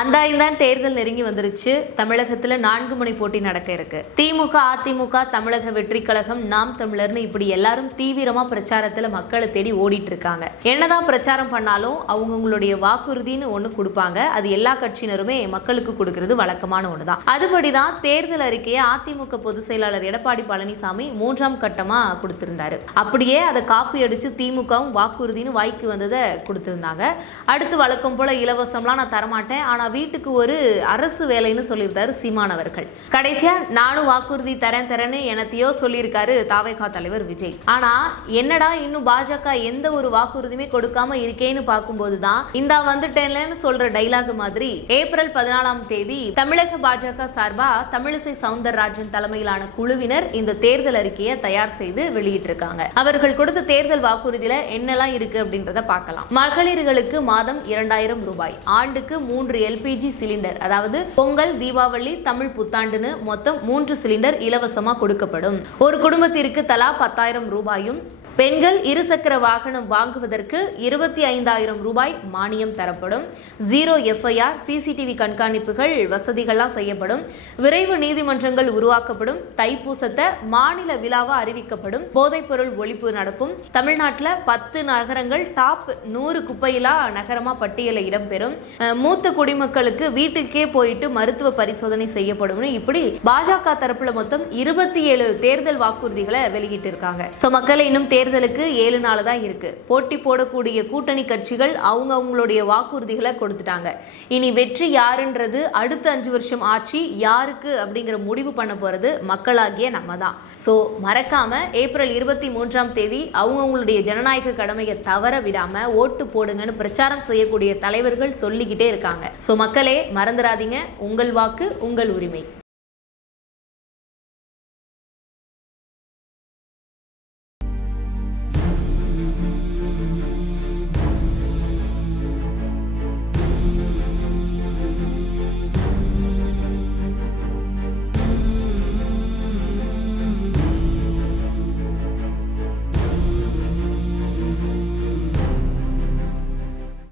அந்தாய்தான் தேர்தல் நெருங்கி வந்துருச்சு. தமிழகத்துல 4 முனை போட்டி நடக்க இருக்கு. திமுக, அதிமுக, தமிழக வெற்றி கழகம், நாம் தமிழர்னு இப்படி எல்லாரும் தீவிரமா பிரச்சாரத்துல மக்களை தேடி ஓடிட்டு இருக்காங்க. என்னதான் பிரச்சாரம் பண்ணாலும் அவங்களுடைய வாக்குறுதின்னு ஒண்ணு கொடுப்பாங்க. அது எல்லா கட்சியினருமே மக்களுக்கு கொடுக்கிறது வழக்கமான ஒண்ணுதான். அதுபடிதான் தேர்தல் அறிக்கையை அதிமுக பொதுச் செயலாளர் எடப்பாடி பழனிசாமி 3ஆம் கட்டமா கொடுத்திருந்தாரு. அப்படியே அதை காப்பி அடிச்சு திமுகவும் வாக்குறுதின்னு வாய்க்கு வந்ததை கொடுத்திருந்தாங்க. அடுத்து வழக்கம் போல இலவசம்லாம் நான் தரமாட்டேன், வீட்டுக்கு ஒரு அரசு வேலைன்னு சொல்லியிருந்தாரு சீமான் அவர்கள். கடைசியா நானும் வாக்குறுதி தரேன்னு எனத்தையோ சொல்லியிருக்காரு தாவேகா தலைவர் விஜய். ஆனா என்னடா இன்னும் பாஜக எந்த ஒரு வாக்குறுதியுமே கொடுக்காம இருக்கேன்னு பார்க்கும்போதுதான் இந்த வந்துட்டேன்னு சொல்ற டைலாக் மாதிரி ஏப்ரல் 14ஆம் தேதி தமிழக பாஜக சார்பா தமிழிசை சவுந்தரராஜன் தலைமையிலான குழுவினர் இந்த தேர்தல் அறிக்கையை தயார் செய்து வெளியிட்டிருக்காங்க. அவர்கள் கொடுத்த தேர்தல் வாக்குறுதியில என்னெல்லாம் இருக்கு அப்படின்றத பார்க்கலாம். மகளிர்களுக்கு மாதம் 2000 ரூபாய், ஆண்டுக்கு 3 LPG சிலிண்டர், அதாவது பொங்கல், தீபாவளி, தமிழ் புத்தாண்டுன்னு மொத்தம் 3 சிலிண்டர் இலவசமா கொடுக்கப்படும். ஒரு குடும்பத்திற்கு தலா 10,000 ரூபாயும், பெண்கள் இருசக்கர வாகனம் வாங்குவதற்கு 25,000 ரூபாய் மானியம் தரப்படும். 0 FIR, CCTV கண்காணிப்புகள் வசதிகள்லாம் செய்யப்படும். விரைவு நீதிமன்றங்கள் உருவாக்கப்படும். தைப்பூசத்தை மாநில விழாவா அறிவிக்கப்படும். போதைப்பொருள் ஒழிப்பு நடக்கும். தமிழ்நாட்டில் 10 நகரங்கள் டாப் 100 குப்பையிலா நகரமா பட்டியலில் இடம்பெறும். மூத்த குடிமக்களுக்கு வீட்டுக்கே போயிட்டு மருத்துவ பரிசோதனை செய்யப்படும். இப்படி பாஜக தரப்புல மொத்தம் 27 தேர்தல் வாக்குறுதிகளை வெளியிட்டு இருக்காங்க. மக்களை இன்னும் தேர்தலுக்கு 7 நாள் தான் இருக்கு. போட்டி போடக்கூடிய கூட்டணி கட்சிகள் அவங்களுடைய வாக்குறுதிகளை கொடுத்துட்டாங்க. இனி வெற்றி யாருன்றது அடுத்த 5 வருஷம் ஆட்சி யாருக்கு அப்படிங்கிற முடிவு பண்ண போறது மக்களாகிய நம்ம தான். ஸோ மறக்காம ஏப்ரல் 23ஆம் தேதி அவங்களுடைய ஜனநாயக கடமையை தவற விடாம ஓட்டு போடுங்கன்னு பிரச்சாரம் செய்யக்கூடிய தலைவர்கள் சொல்லிக்கிட்டே இருக்காங்க. ஸோ மக்களே மறந்துடாதீங்க, உங்கள் வாக்கு உங்கள் உரிமை.